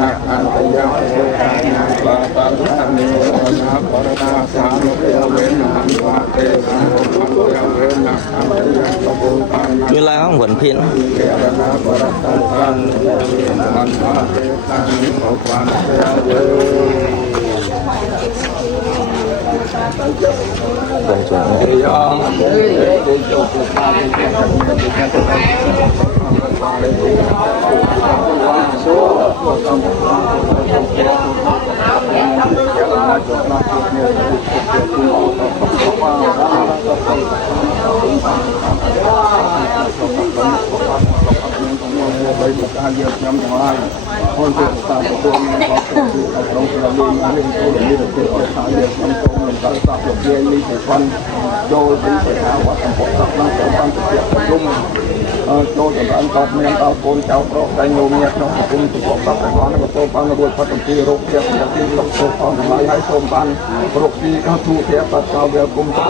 นาอันตยาเวนะปะปะนะนิโรนะปรณาสานุเยเวนะอันวะเตนะโมภะเวนะอันตยาตะโพปันนะ như là không vẫn phiền เวนะปรตตังมันวะเตนะนิโรปันเตเย Vâng, chuẩn. Hãy subscribe cho kênh Ghiền Mì Gõ để không bỏ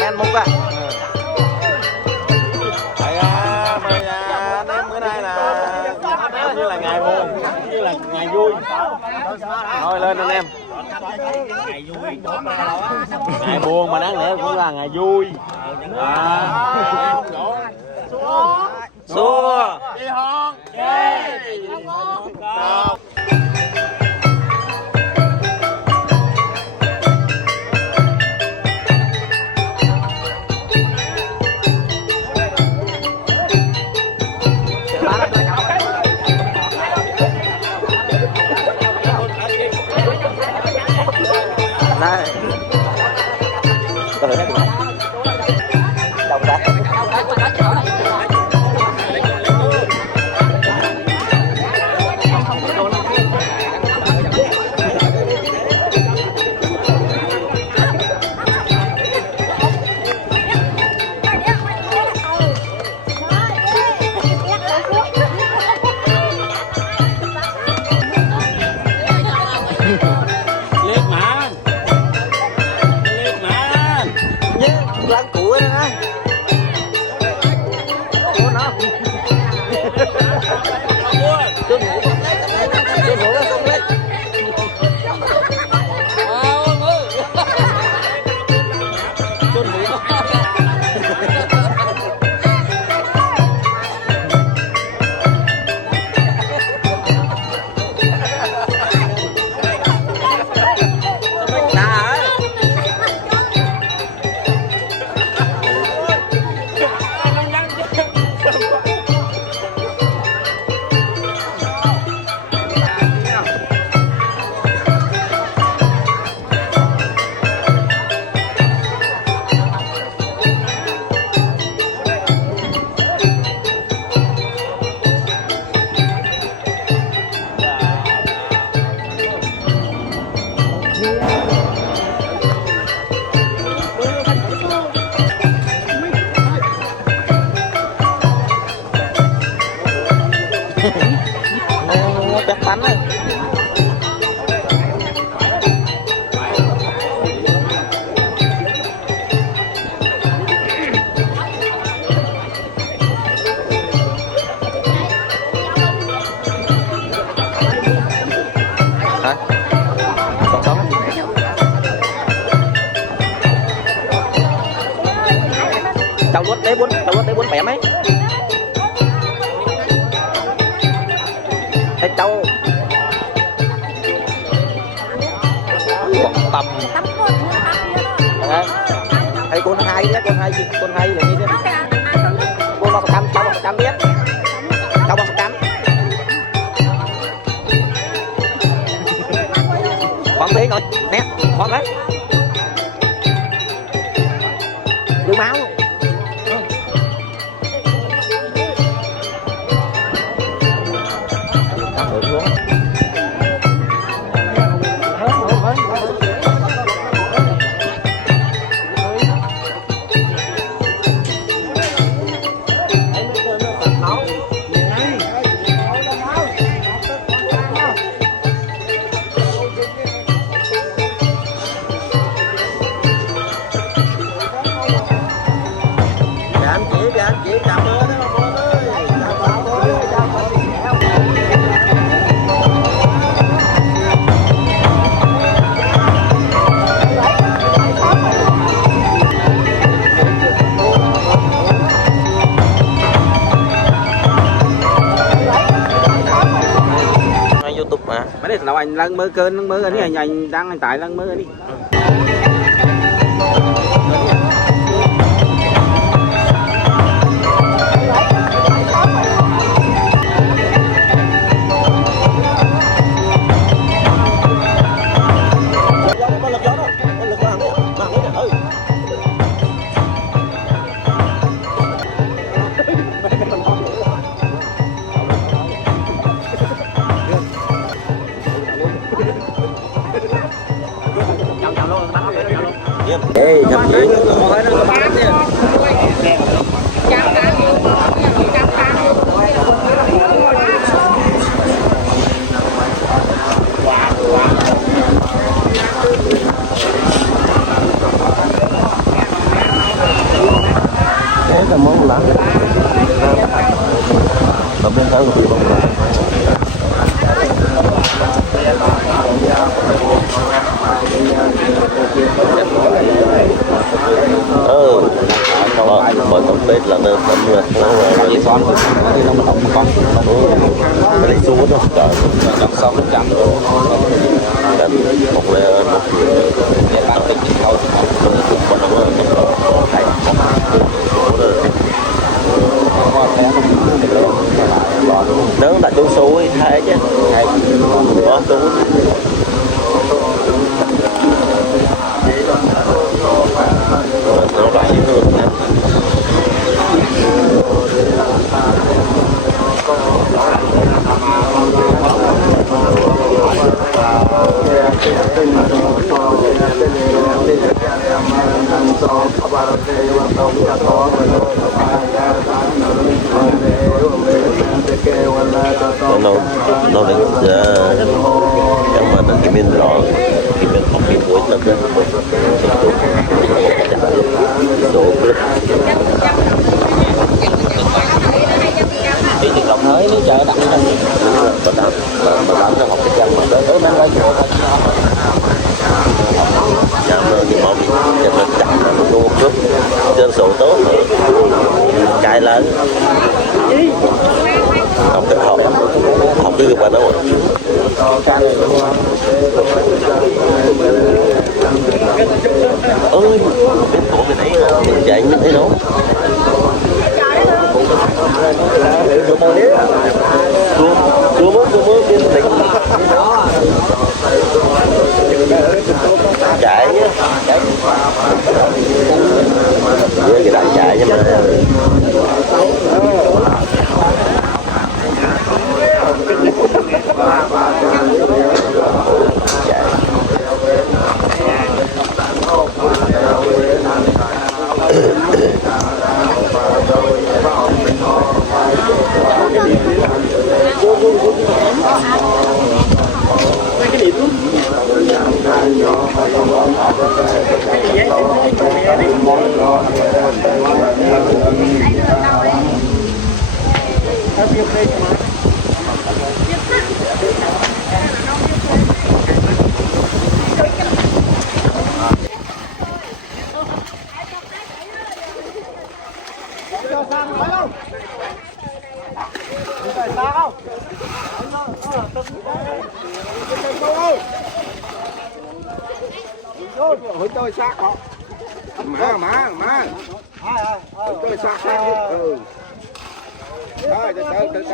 Men múc ạ. Như là ngày buồn, như là ngày vui. Thôi lên anh em. Ngày vui, ngày buồn mà đáng lẽ cũng là ngày vui. Xua. Đi hôn. cháu luốt đấy bốn bẻ mấy thấy cháu tầm thấy con hai là như thế cô bao cam cháu bao cam biết cháu bao cam khoan tí rồi nè khoan đấy đưa máu YouTube mà mấy này là anh lăn mơ cơn lăn mơ anh anh đang anh tại lăn mơ đi Ê, chậm chí hỏi nó bán nè. Thế là món lắm. Nó bên tới của món lắm. Bởi tổng kết là nơi phân nguyệt nó đi xoắn thì nó không con cái này xuống đó trời chọc xong nó chậm rồi một lên một để bán tính thôi còn nó hay nếu đặt chỗ suối thay chứ hay có tú nó lại hơn nó được chẳng mà cái miếng rõ cái miếng không miếng cuối là cái đi từ Đồng Hới nếu chợ đặt trong bà bán cho học cái chân mà tới mang ra chùa nhà mơ thì họ chặt lên chặt là nó mua cướp trên sổ tốt cài lớn học cái việc bạn đâu ơi biết cổ bên ấy chạy như thế đó chưa mới bên tỉnh chạy với cái đại chạy nhưng mà hối tôi xác họ má hối tôi xác ừ thôi từ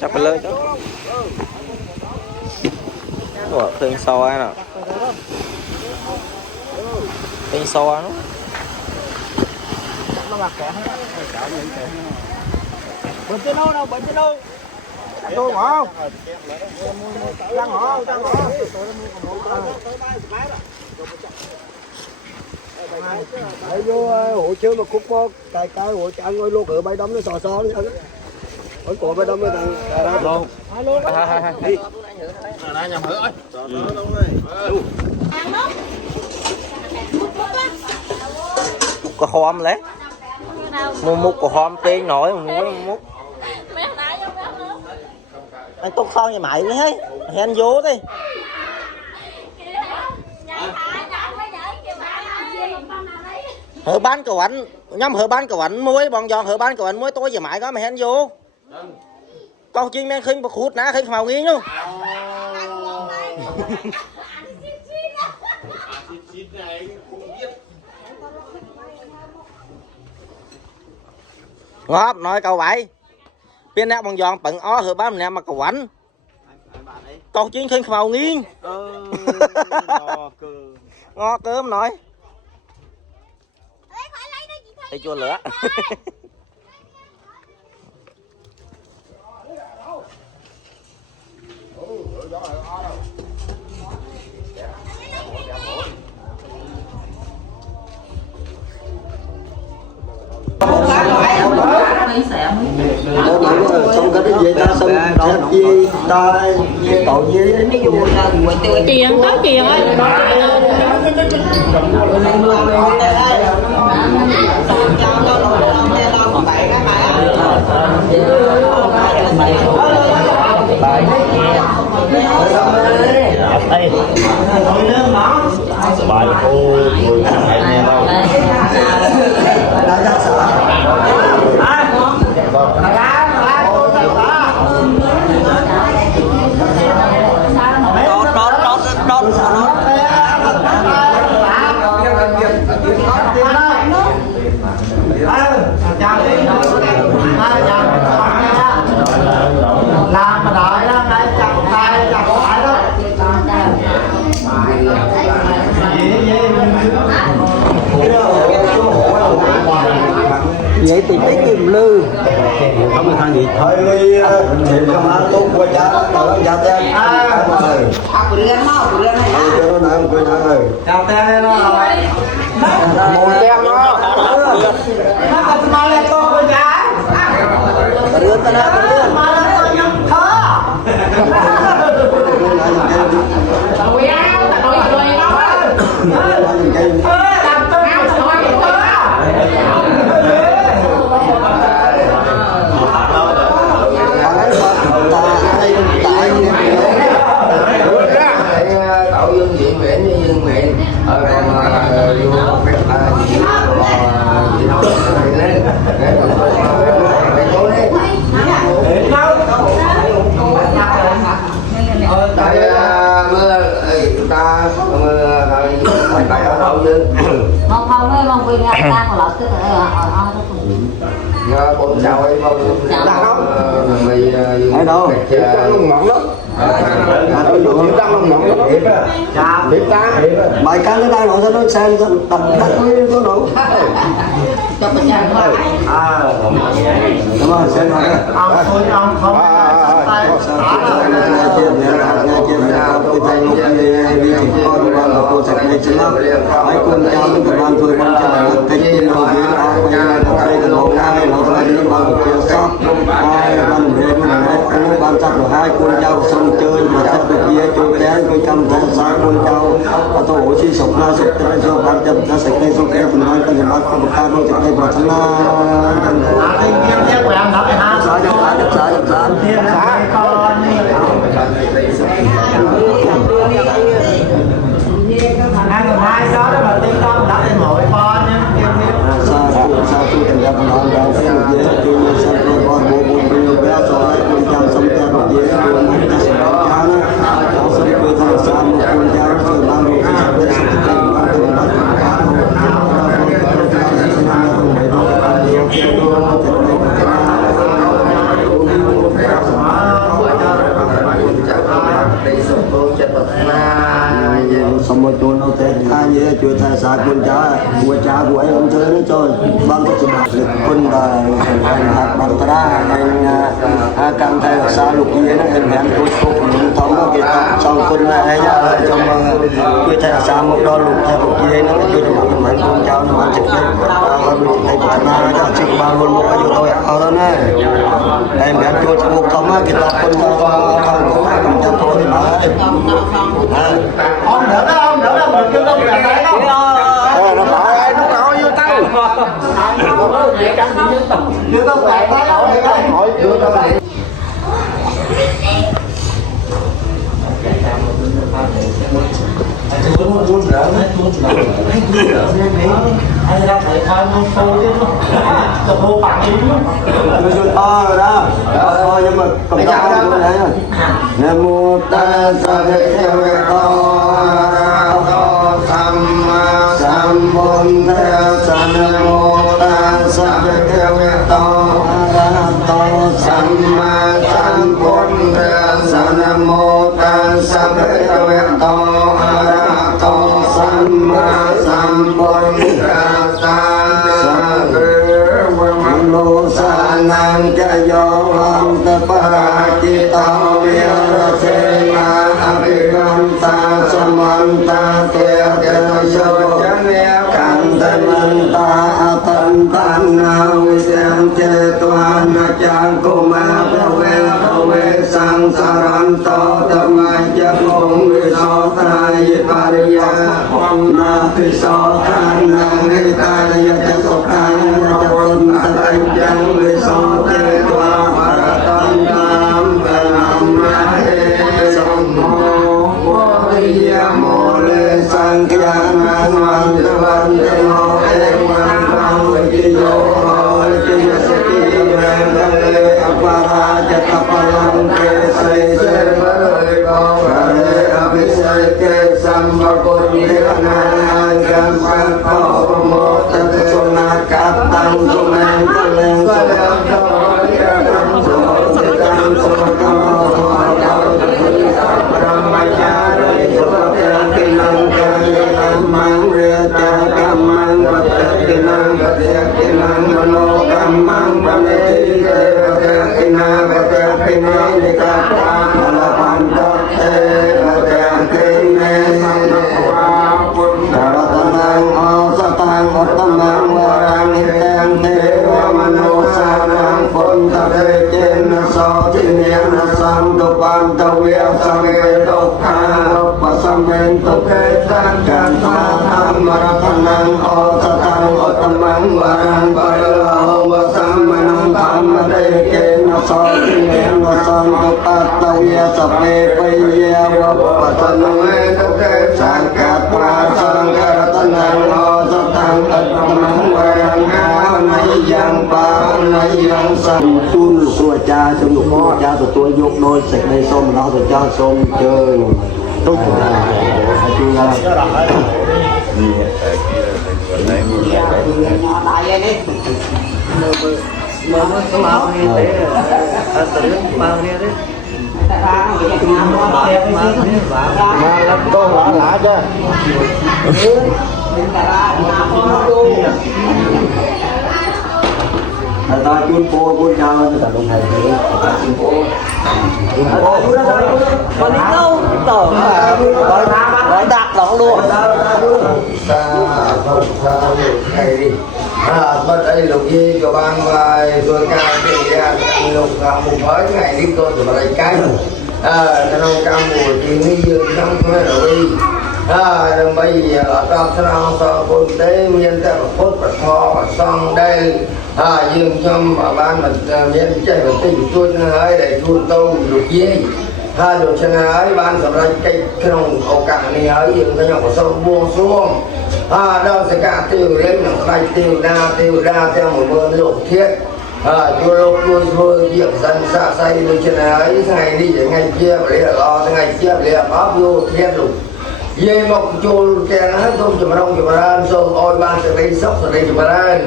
chắc phải lên chứ của thương sâu ai nào thương sâu nó mặc kệ bên trên đâu tôi ngỏ đang ngỏ để vô hội chơi mà cút bó cài coi hội ăn ngồi lô cửa bay đấm nó sò nữa ở cổ bay đấm nó đang luôn đi nãy nhầm hở có hôm lấy mua múc của hôm tiên nổi mua múc anh tốt sao như mày đấy hèn vô đi hở bán cầu ảnh nhắm hở bán cầu ảnh muối bọn giòn hở bán cầu ảnh muối tôi giờ mãi có mày hèn vô con chim men khinh bạc hút ná khinh màu nghiêng luôn ngóp nói câu vậy bên nè bọn giòn bận ó hở bán nè mà cầu ảnh con chim khinh màu nghiêng ngó cơm nói thấy chua lửa xong cái gì ta xong chết gì ta tội gì tiền có tiền ơi bài cô làm mà đợi đó ngay chặt tay chặt phải đó vậy thì cái kim lư không là thằng gì thôi đi không ăn tốt qua cha nó chào tên học riêng này cho nó nằm quên ơi chào tên nó mồi tem nó còn mà lên con qua cha riêng ta nó riêng mà nó nhắm thơ cậu Dương Diện Nguyễn như Dương Nguyễn còn lên tại mưa ta mưa phải ở đâu chứ không ơi mong quên ra ta còn lọt tức là con chào ấy không mày ở đâu ngọn lắm bài ca nó đang nổi ra nó xem tập đặt với nó nổ cho mình nhà thôi đúng rồi xem rồi ông không cô sạch này chứ lắm mấy con cháu nó còn làm thôi con cháu là thành tiên nó dưới nó đây là một hai nó ra đi bằng kia sót hai bằng đêm nó ban chắc là hai con cháu xong chơi mà chắc được kia chơi té chơi cầm tay sáng con cháu và tôi ổ chi sống ra sụp tới cho ban chậm ra sạch đây xong em nói cái này không được khai đôi sạch đây vào thân na hai sáu đó mà tiên con สมบูรณ์ตัวเราแต่ท่าเยอะช่วยทายสาคุณจ้าหัวจ้าหัวไอ้ผมเธอนี่จอยบางสมัครคนได้หักบางตราในการไทยสาลูกเยี่ยนั่นเองแผนตัวทุกหนุนท้องก็เกิดสองคนนะไอ้ยาจงมาช่วยทายสาหมดดอลูกไทยลูกเยี่ยนั่นช่วยทำให้มันคนเจ้ามันจะเป็นเราดูในพัฒนาจะชิบบางคนอายุตัวเอาแล้วนะไอ้แผนตัวทุกเขามากินเราคนเราเขาจะตัวที่มาông đỡ đó mình cứ lúc là cái đó nó phải ai lúc nào vô tao chưa tao phải đó hỏi chưa tao phải anh ra phải thôi nó sâu chứ nó vô bằng đi nó to rồi đó thôi nhưng mà cầm dao đó đấy nam mô ta sa thế theo to sam bồn theo sa nam mô ta sa thế theo to sam bồn theo sa nam mô ta sa thế theo to sam bồn theo sa lô sa nan ca yo ham ta pa chi ta vi ra se na abhiganta samanta te yo kan ta man ta atan tan na vi sam che twa na chang ko ma ve sang saran to ta ma ja kong vi so ta yi pariya na pi so ta na ni ta ya ja so ta ya ja kon ta chẳng người so thế qua mà tâm tam về nam mê sông mô vô vi mô lê sang kia nan man te van te mô e man quang ve ki yo rồi ki yo se ki ven le apara jata palang ke sai se mare ko re abhisai ke sambako ni nan gam pan ko mo ta sona ka tang so man tuôn lục cha trong lục mô cha tụi tôi dục đôi sạch đây xôm đó tụi cha xôm chơi tốt là chú là con lạ chứ ta chun po chun nhau ta đồng hành với ta chun po còn đi đâu tổ gọi đặt lỏng luôn bên đây lục gì cho ban bài tôi ca thì lục một mới ngày đi tôi từ đây cái cho nên ca mùa thì mới dương không có rồi bây giờ ở trong sân so quân tế nhân ta một phút và kho và xong đây dương trong mà ban mình nhân chơi một tình tuôn ấy để tuôn tâu lục gì lục chân ấy ban sầm ra cây không ổ cạn này ấy dương cái nhỏ của sông buông xuống đâu sẽ cả tiêu lên nó bay tiêu ra theo một mưa lục thiết chua lục chua việc dân xa say lục chân ấy ngày đi để ngày kia để lo ngày kia để bóp vô thiết lục dê một chùa kè nó hết không chùa đông chùa ra xong ôi ban sẽ đi sốc sẽ đi chùa ra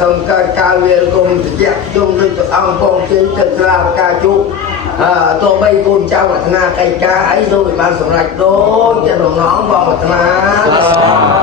xong ca viên cùng thì chẹt chung với ông con chính chân ra ca chú ตัวใบกูเจ้าวัฒนาไก่กาไอ้โดยบ้านสำหรับโดยจะหลงน้องบอกวัฒนา